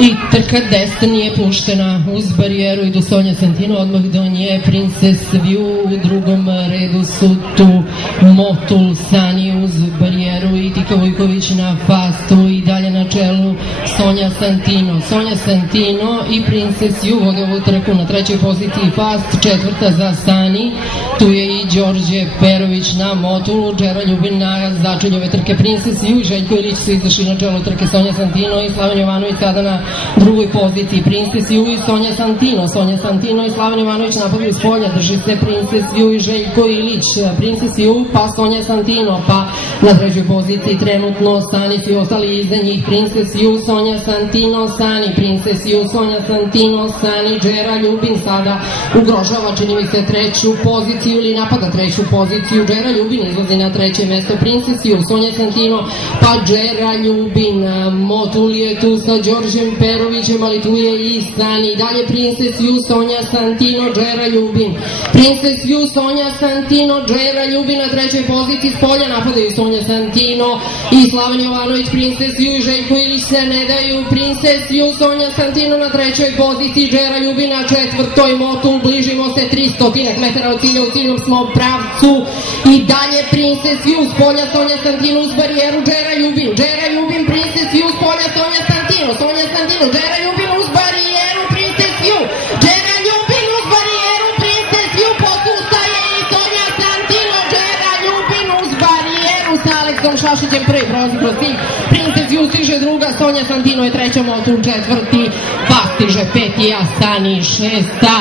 I trka 10 nije puštena uz barijeru, idu Sonja Santino, odmah do nje Princess View, u drugom redu su tu Motul Sani uz barijeru i Tika Vujković na fastu i dalje na čelu Sonja Santino. Sonja Santino i Princess View vode ovu trku, na trećoj poziciji fast, četvrta za Sani, tu je i Đorđe Perović na Motulu, Džera Ljubin na začelju ove trke. Princess View i Željko Ilić su izašli na čelo trke, Sonja Santino i Slaven Jovanović sada na drugoj poziciji. Princess View i Sonja Santino. Sonja Santino i Slaven Jovanović napadaju s polja, drži se Princess View i Željko Ilić. Princess View pa Sonja Santino, pa na trećoj poziciji trenutno Sani, svi ostali iza njih. Princess View, Sonja Santino, Sani, Princess View, Sonja Santino, Sani, Džera Ljubin sada ugrožava, čini mi se, treću poziciju ili napada treću poziciju. Džera Ljubin izlazi na treće mesto. Princess View, Sonja Santino, pa Džera Ljubin. Motul je tu sa Đorđem Perovićem, ali tu je i Sani. Dalje Princess View, Sonja Santino, Džera Ljubin. Princess View, Sonja Santino, Džera Ljubin na trećoj poziciji, s polja napadaju Sonja Santino i Slaven Jovanović. Princess View i Željko Ilić se ne daju. Princess View, Sonja Santino na trećoj poziciji, Džera Ljubin na četvrtoj. Motul, bližimo se 300 metara od cilja, u ciljnom smo pravcu i dalje Princess View, s polja Sonja Santino uz barijeru, Džera Ljubin. Džera Ljubin, Princess View, s polja Sonja Santino. Sonja Santino, Džera Ljubin uz barijeru, Princess View. Džera Ljubin uz barijeru, Princess View, posustaje i Sonja Santino. Džera Ljubin uz barijeru sa Aleksom Šašićem, prvi prolazi kroz cilj. Princess View stiže druga, Sonja Santino je treća, Motul četvrti, pa stiže peti, a Sani šesta.